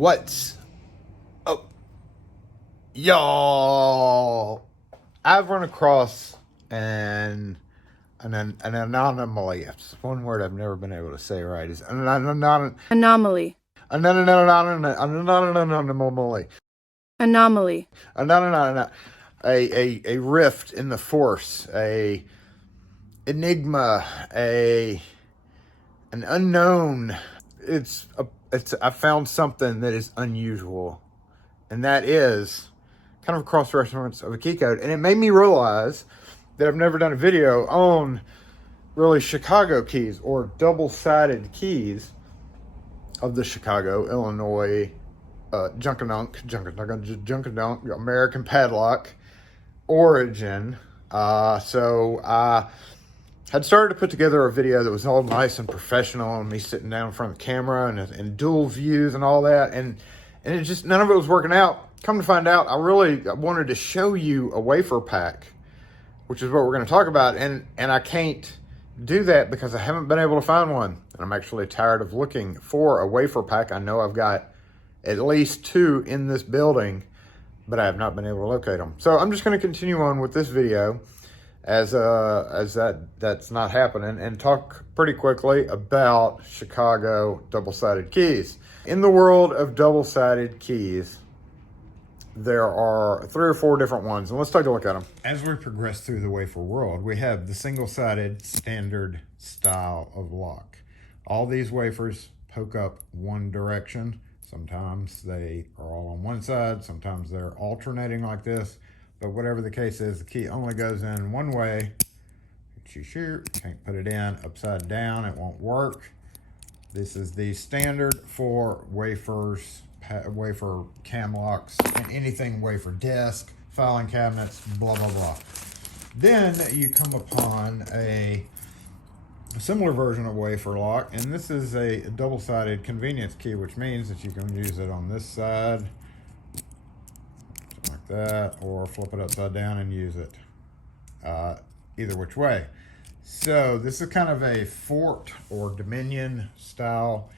What's up, y'all? I've run across an anomaly. It's one word I've never been able to say right. Is anomaly. Anomaly. Anomaly. A rift in the force, a enigma, an unknown. I found something that is unusual, and that is kind of a cross-reference of a key code. And it made me realize that I've never done a video on really Chicago keys or double-sided keys of the Chicago, Illinois, Junkunc, American padlock origin. So I had started to put together a video that was all nice and professional, and me sitting down in front of the camera and dual views and all that, and it just, none of it was working out. Come to find out, I wanted to show you a wafer pack, which is what we're going to talk about, and I can't do that because I haven't been able to find one, and I'm actually tired of looking for a wafer pack. I know I've got at least two in this building, but I have not been able to locate them. So I'm just going to continue on with this video as that's not happening, and talk pretty quickly about Chicago double-sided keys. In the world of double-sided keys, there are 3 or 4 different ones, and let's take a look at them. As we progress through the wafer world, we have the single-sided standard style of lock. All these wafers poke up one direction. Sometimes they are all on one side, sometimes they're alternating like this. But whatever the case is, the key only goes in one way. Can't put it in upside down, it won't work. This is the standard for wafers, wafer cam locks, and anything wafer desk, filing cabinets, blah, blah, blah. Then you come upon a similar version of wafer lock, and this is a double-sided convenience key, which means that you can use it on this side, like that, or flip it upside down and use it either which way. So this is kind of a Fort or Dominion style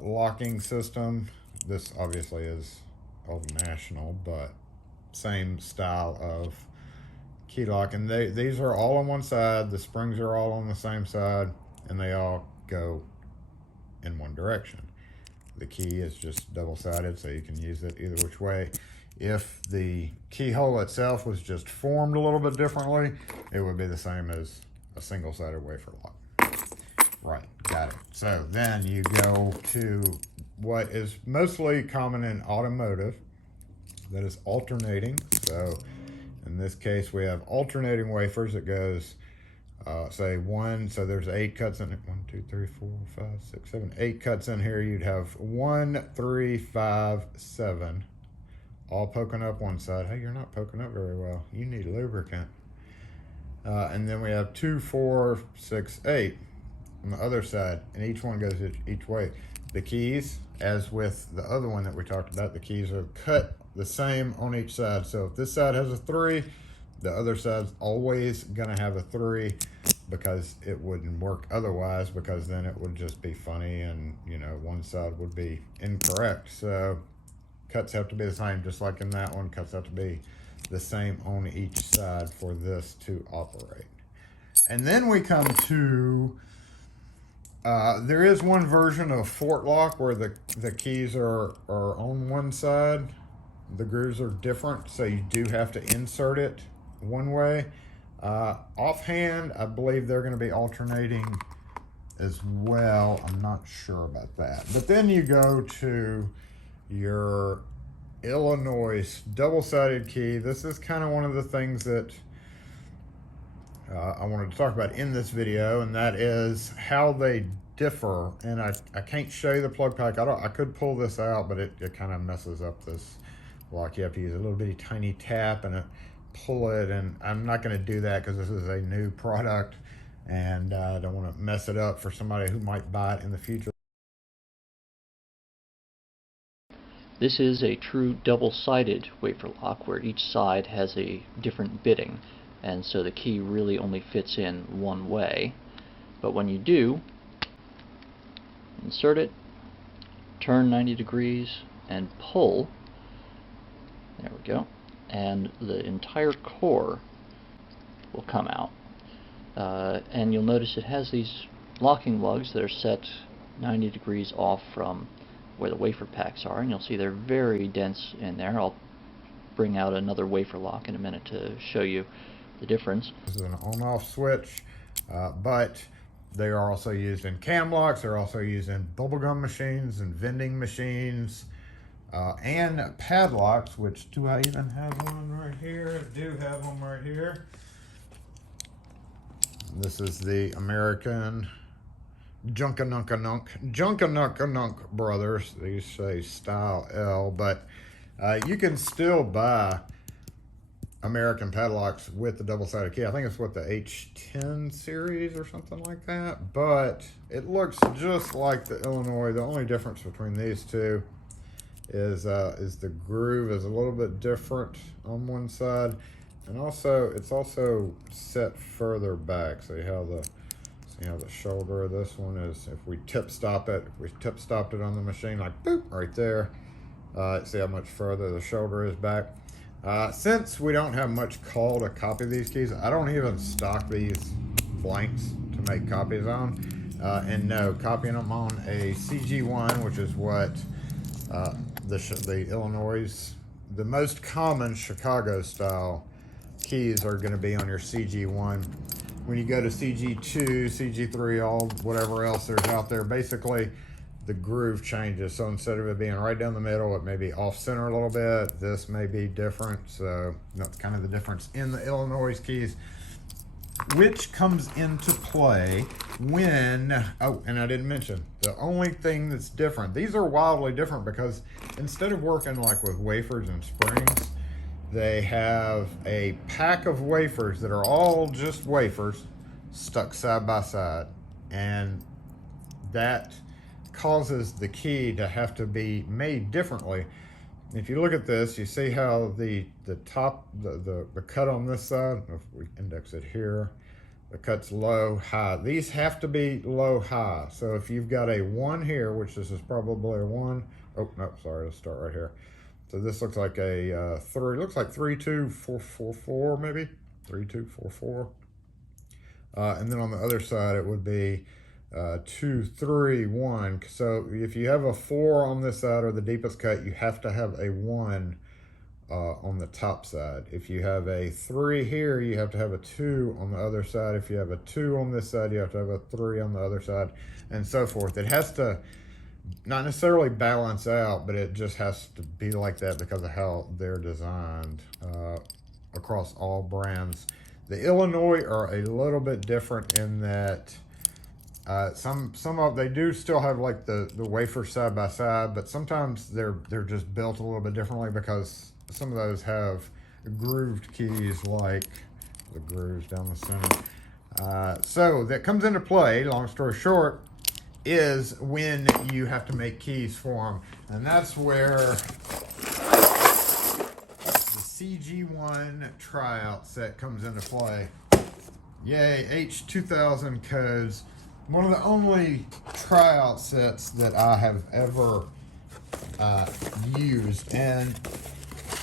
locking system. This obviously is Old National, but same style of key lock, and these are all on one side, the springs are all on the same side, and they all go in one direction. The key is just double-sided, so you can use it either which way. If the keyhole itself was just formed a little bit differently, it would be the same as a single-sided wafer lock. Right, got it. So then you go to what is mostly common in automotive, that is alternating. So in this case, we have alternating wafers. It goes, say one, so there's 8 cuts in it. 1, 2, 3, 4, 5, 6, 7, 8 cuts in here. You'd have 1, 3, 5, 7, all poking up one side. Hey, you're not poking up very well. You need lubricant. And then we have 2, 4, 6, 8 on the other side, and each one goes each way. The keys, as with the other one that we talked about, the keys are cut the same on each side. So if this side has a 3, the other side's always gonna have a 3, because it wouldn't work otherwise, because then it would just be funny and, you know, one side would be incorrect. So cuts have to be the same, just like in that one. Cuts have to be the same on each side for this to operate. And then we come to there is one version of Fort lock where the keys are on one side. The grooves are different, so you do have to insert it one way. Offhand, I believe they're going to be alternating as well. I'm not sure about that. But then you go to your Illinois double-sided key. This is kind of one of the things that I wanted to talk about in this video, and that is how they differ. And I can't show you the plug pack. I could pull this out, but it kind of messes up this lock. You have to use a little bitty tiny tap and pull it, and I'm not going to do that because this is a new product, and I don't want to mess it up for somebody who might buy it in the future. This is a true double-sided wafer lock where each side has a different bitting, and so the key really only fits in one way. But when you do, insert it, turn 90 degrees and pull. There we go. And the entire core will come out. And you'll notice it has these locking lugs that are set 90 degrees off from where the wafer packs are, and you'll see they're very dense in there. I'll bring out another wafer lock in a minute to show you the difference. This is an on-off switch, but they are also used in cam locks. They're also used in bubblegum machines and vending machines, and padlocks, which do I even have one right here? I do have one right here. This is the American Junkunc brothers. They say style L, but you can still buy American padlocks with the double-sided key. I think it's what, the H10 series or something like that, but it looks just like the Illinois. The only difference between these two is the groove is a little bit different on one side, and also it's also set further back. So you have the shoulder of this one is, if we tip stopped it on the machine, like boop, right there. See how much further the shoulder is back. Since we don't have much call to copy these keys, I don't even stock these blanks to make copies on. And no, copying them on a CG1, which is what the Illinois, the most common Chicago style keys are going to be on your CG1. When you go to CG2, CG3, all whatever else there's out there, basically the groove changes. So instead of it being right down the middle, it may be off center a little bit. This may be different. So that's kind of the difference in the Illinois keys, which comes into play when, oh, and I didn't mention, the only thing that's different, these are wildly different because instead of working like with wafers and springs, they have a pack of wafers that are all just wafers stuck side by side, and that causes the key to have to be made differently. If you look at this, you see how the top, the cut on this side, if we index it here, the cut's low, high. These have to be low, high. So if you've got a 1 here, which this is probably a 1, oh, no, sorry, let's start right here. So this looks like a 3, looks like 3, 2, 4, 4, 4, maybe 3, 2, 4, 4. And then on the other side, it would be 2, 3, 1. So if you have a 4 on this side or the deepest cut, you have to have a 1 on the top side. If you have a 3 here, you have to have a 2 on the other side. If you have a 2 on this side, you have to have a 3 on the other side, and so forth. It has to not necessarily balance out, but it just has to be like that because of how they're designed across all brands. The Illinois are a little bit different in that some of they do still have like the wafer side by side, but sometimes they're just built a little bit differently because some of those have grooved keys, like the grooves down the center. So that comes into play, long story short, is when you have to make keys for them. And that's where the CG1 tryout set comes into play. Yay, H2000 codes. One of the only tryout sets that I have ever used. And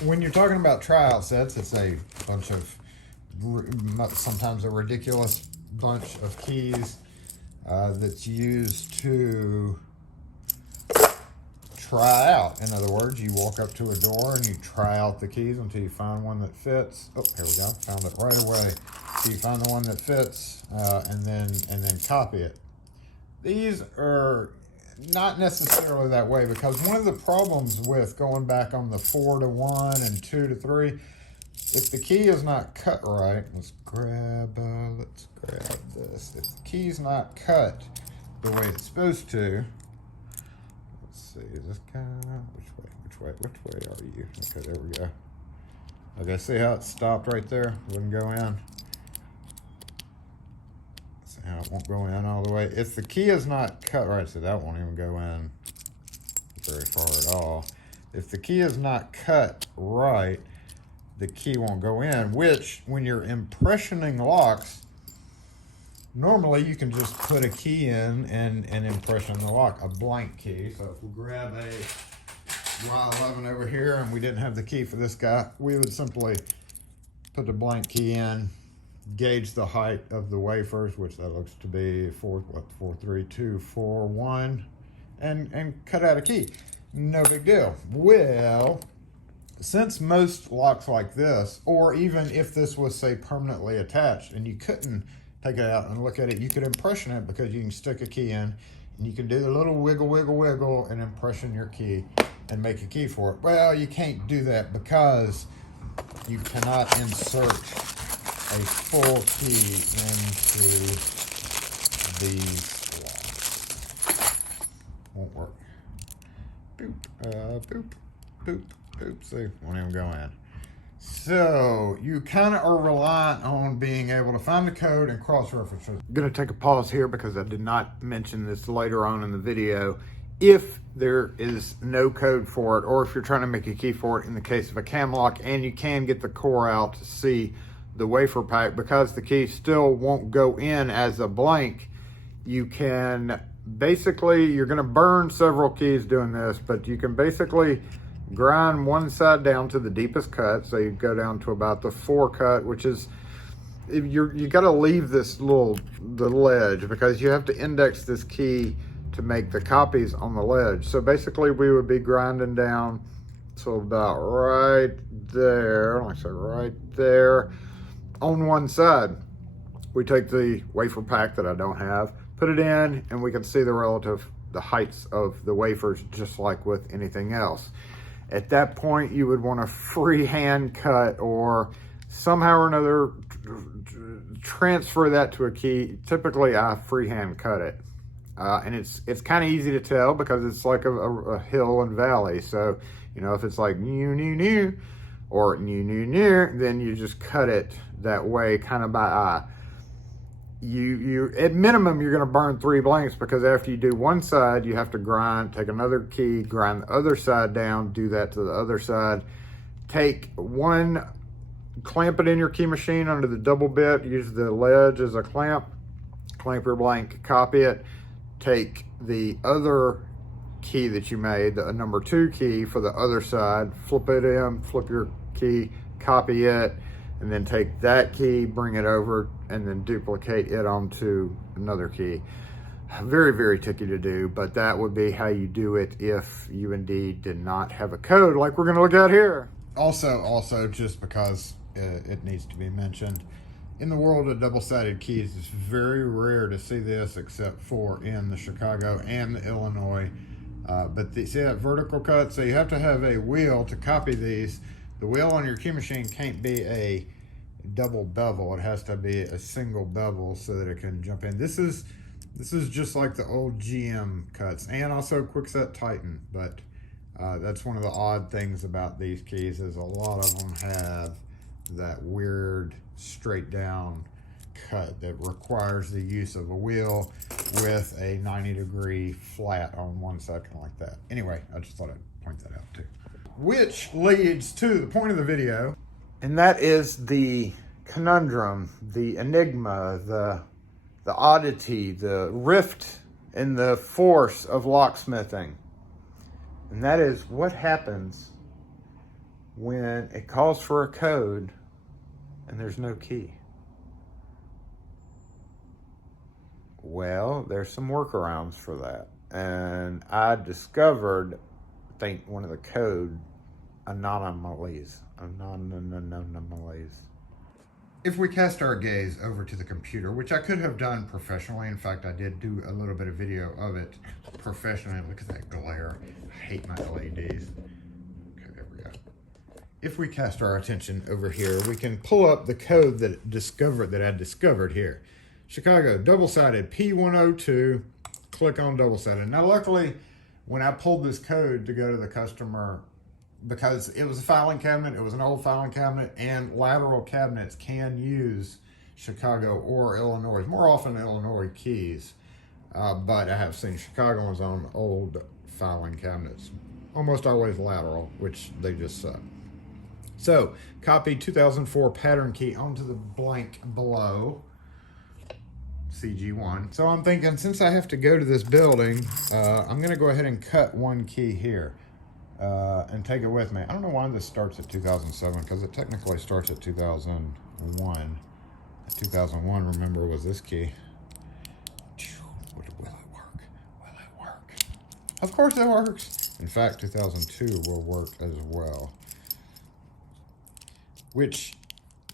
when you're talking about tryout sets, it's a bunch of, sometimes a ridiculous bunch of keys that's used to try out. In other words, you walk up to a door and you try out the keys until you find one that fits. Oh, here we go. Found it right away. So you find the one that fits, and then copy it. These are not necessarily that way, because one of the problems with going back on the 4 to 1 and 2 to 3, if the key is not cut right, let's grab this. If the key's not cut the way it's supposed to, let's see, is this guy, which way are you? Okay, there we go. Okay, see how it stopped right there? Wouldn't go in. See how it won't go in all the way. If the key is not cut right, so that won't even go in very far at all. If the key is not cut right, the key won't go in, which when you're impressioning locks, Normally you can just put a key in and impression the lock, a blank key. So if we grab a Y11 over here and we didn't have the key for this guy, we would simply put the blank key in, gauge the height of the wafers, which that looks to be 43241, and cut out a key. No big deal. Well, since most locks like this, or even if this was, say, permanently attached and you couldn't take it out and look at it, you could impression it because you can stick a key in and you can do the little wiggle, wiggle, wiggle and impression your key and make a key for it. Well, you can't do that because you cannot insert a full key into these locks. Won't work. Boop, boop, boop, boop. See, won't even go in. So you kind of are reliant on being able to find the code and cross-reference it. I'm going to take a pause here because I did not mention this later on in the video. If there is no code for it, or if you're trying to make a key for it in the case of a cam lock, and you can get the core out to see the wafer pack, because the key still won't go in as a blank, you can basically, you're going to burn several keys doing this, but you can basically grind one side down to the deepest cut. So you go down to about the 4 cut, which is, you got to leave this the ledge, because you have to index this key to make the copies on the ledge. So basically we would be grinding down to about right there, like I said, right there on one side. We take the wafer pack that I don't have, put it in, and we can see the heights of the wafers, just like with anything else. At that point, you would want to freehand cut, or somehow or another transfer that to a key. Typically, I freehand cut it. And it's kind of easy to tell because it's like a hill and valley. So, you know, if it's like new, new, new, or new, new, new, then you just cut it that way, kind of by eye. You at minimum, you're going to burn 3 blanks, because after you do one side, you have to grind, take another key, grind the other side down, do that to the other side. Take one, clamp it in your key machine under the double bit, use the ledge as a clamp your blank, copy it. Take the other key that you made, the number 2 key for the other side, flip it in, flip your key, copy it, and then take that key, bring it over, and then duplicate it onto another key. Very, very tricky to do, but that would be how you do it if you indeed did not have a code like we're gonna look at here. Also, just because it needs to be mentioned, in the world of double-sided keys, it's very rare to see this except for in the Chicago and the Illinois. But see that vertical cut? So you have to have a wheel to copy these. The wheel on your key machine can't be a double bevel. It has to be a single bevel so that it can jump in. This is just like the old GM cuts, and also Quickset Titan. But that's one of the odd things about these keys, is a lot of them have that weird straight down cut that requires the use of a wheel with a 90-degree flat on one side, kind of like that. Anyway, I just thought I'd point that out too. Which leads to the point of the video, and that is the conundrum, the enigma, the oddity, the rift in the force of locksmithing. And that is, what happens when it calls for a code and there's no key? Well, there's some workarounds for that. And I discovered, I think, one of the code anomalies. If we cast our gaze over to the computer, which I could have done professionally, in fact, I did do a little bit of video of it professionally. Look at that glare. I hate my LEDs. Okay, there we go. If we cast our attention over here, we can pull up the code that I discovered here. Chicago, double-sided, P102, click on double-sided. Now, luckily, when I pulled this code to go to the customer, because it was a filing cabinet, it was an old filing cabinet, and lateral cabinets can use Chicago or Illinois, more often Illinois keys, but I have seen Chicago ones on old filing cabinets, almost always lateral, which they just suck. So, copy 2004 pattern key onto the blank below. CG1. So I'm thinking, since I have to go to this building, I'm gonna go ahead and cut one key here and take it with me. I don't know why this starts at 2007, because it technically starts at 2001. 2001, remember, was this key. Will it work? Will it work? Of course it works. In fact, 2002 will work as well. Which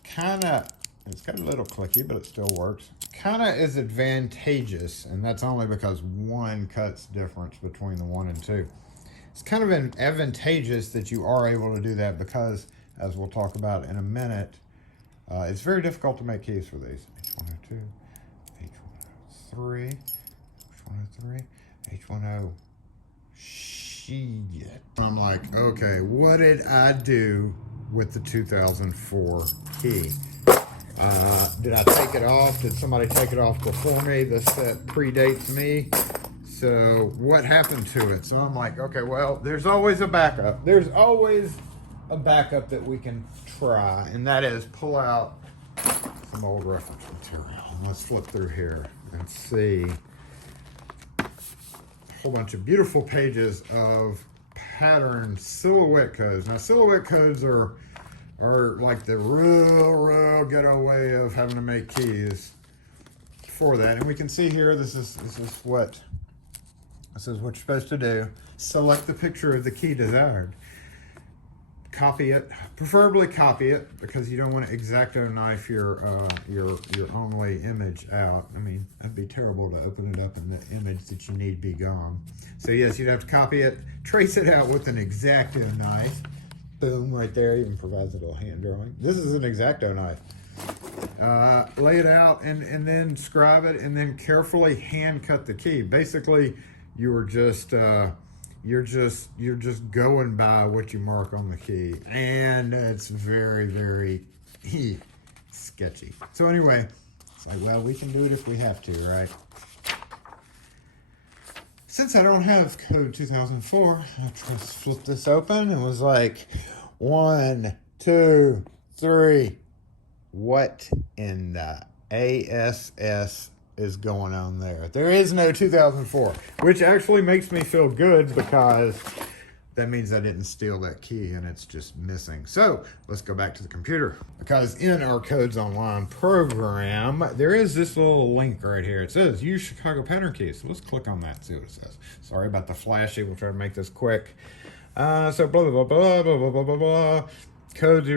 kinda, it's got a little clicky, but it still works. Kinda is advantageous, and that's only because one cuts difference between the 1 and 2. It's kind of advantageous that you are able to do that, because, as we'll talk about in a minute, it's very difficult to make keys for these. H102, H103, H103, H10. Shit. I'm like, okay, what did I do with the 2004 key? Did I take it off? Did somebody take it off before me? The set predates me. So what happened to it? So I'm like, okay, well, there's always a backup. There's always a backup that we can try, and that is pull out some old reference material. Let's flip through here and see a whole bunch of beautiful pages of pattern silhouette codes. Now, silhouette codes are like the real ghetto way of having to make keys for that. And we can see here, this is what you're supposed to do. Select the picture of the key desired. Copy it, preferably copy it, because you don't want to X-Acto knife your only image out. I mean, that'd be terrible to open it up and the image that you need be gone. So yes, you'd have to copy it, trace it out with an X-Acto knife. Boom, right there, even provides a little hand drawing. This is an X-Acto knife. Lay it out and then scribe it, and then carefully hand cut the key. Basically, you're just going by what you mark on the key, and it's very sketchy. So anyway, it's like, well, we can do it if we have to, right? Since I don't have code 2004, I just flipped this open and was like, 1, 2, 3. What in the ASS is going on there? There is no 2004, which actually makes me feel good, because that means I didn't steal that key and it's just missing. So let's go back to the computer, because in our Codes Online program, there is this little link right here. It says use Chicago pattern keys. So let's click on that and see what it says. Sorry about the flashy. We'll try to make this quick. So blah, blah, blah, blah, blah, blah, blah, blah, blah. Code 000.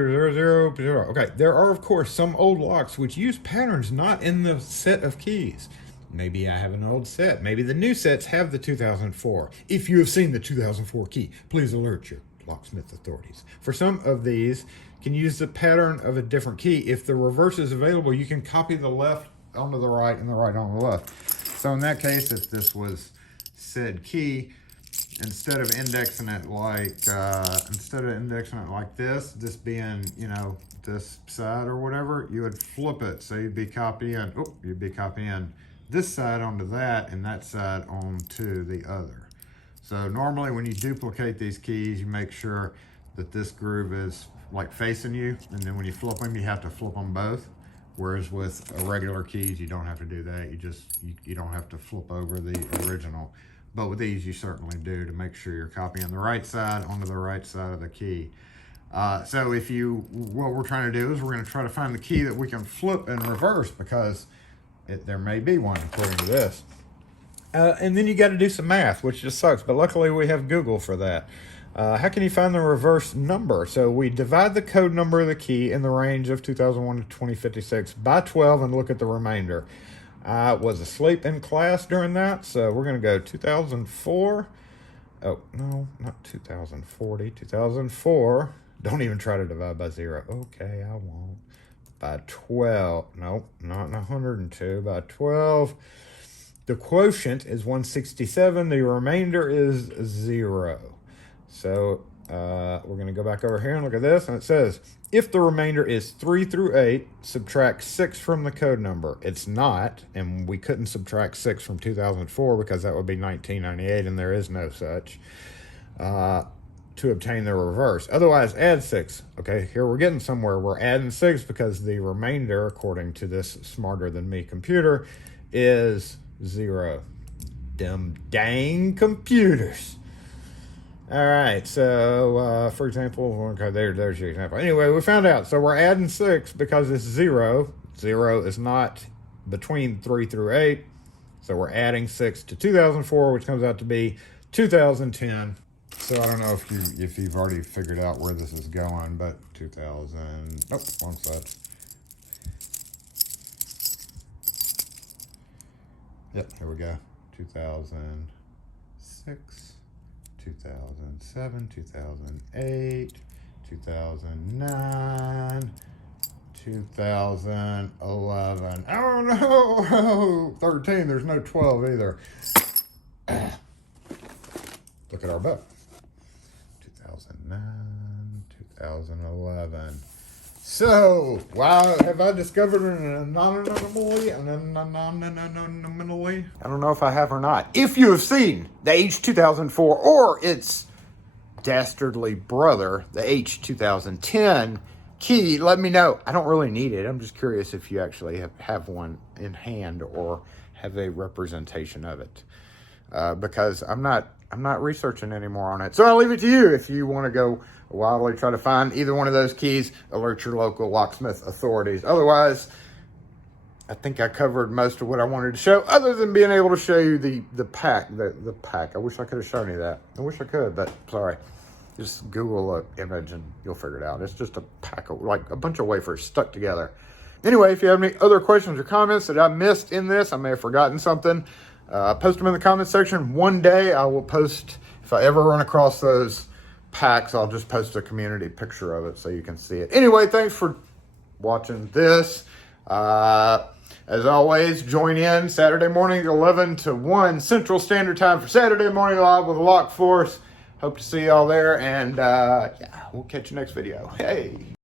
Okay, there are, of course, some old locks which use patterns not in the set of keys. Maybe I have an old set. Maybe the new sets have the 2004. If you have seen the 2004 key, please alert your locksmith authorities. For some of these, you can use the pattern of a different key. If the reverse is available, you can copy the left onto the right and the right on the left. So in that case, if this was said key, instead of indexing it like this being, you know, this side or whatever, you would flip it. So you'd be copying this side onto that, and that side onto the other. So normally when you duplicate these keys, you make sure that this groove is like facing you, and then when you flip them, you have to flip them both. Whereas with regular keys, you don't have to do that. You don't have to flip over the original. But with these, you certainly do, to make sure you're copying the right side onto the right side of the key. So what we're trying to do is we're going to try to find the key that we can flip and reverse, because there may be one according to this. And then you got to do some math, which just sucks. But luckily we have Google for that. How can you find the reverse number? So we divide the code number of the key in the range of 2001 to 2056 by 12 and look at the remainder. I was asleep in class during that, so we're going to go 2004. Oh, no, not 2040. 2004. Don't even try to divide by 0. Okay, I won't. By 12. Nope, not 102. By 12. The quotient is 167. The remainder is 0. So we're going to go back over here and look at this, and it says, if the remainder is 3 through 8, subtract 6 from the code number. It's not, and we couldn't subtract 6 from 2004 because that would be 1998, and there is no such, to obtain the reverse. Otherwise, add 6. Okay, here we're getting somewhere. We're adding 6 because the remainder, according to this smarter than me computer, is 0. Them dang computers. All right, so for example, okay, there's your example. Anyway, we found out. So we're adding 6 because it's 0. 0 is not between 3 through 8. So we're adding 6 to 2004, which comes out to be 2010. So I don't know if you've already figured out where this is going, but 2000. Nope, one side. Yep, here we go. 2006, 2007, 2008, 2009, 2011. Oh no! 13, there's no 12 either. Look at our book. 2009, 2011. So, wow, have I discovered an anomaly? I don't know if I have or not. If you have seen the H2004 or its dastardly brother, the H2010 key, let me know. I don't really need it. I'm just curious if you actually have one in hand or have a representation of it. Because I'm not researching anymore on it. So I'll leave it to you. If you want to go wildly try to find either one of those keys, alert your local locksmith authorities. Otherwise, I think I covered most of what I wanted to show, other than being able to show you the pack. The pack. I wish I could have shown you that. I wish I could, but sorry. Just Google an image and you'll figure it out. It's just a pack of, like a bunch of wafers stuck together. Anyway, if you have any other questions or comments that I missed in this, I may have forgotten something, post them in the comment section. One day I will post, if I ever run across those packs, I'll just post a community picture of it so you can see it. Anyway, thanks for watching this. As always, join in Saturday morning 11 to 1 Central Standard Time for Saturday Morning Live with the Lock Force. Hope to see y'all there, and yeah, we'll catch you next video. Hey!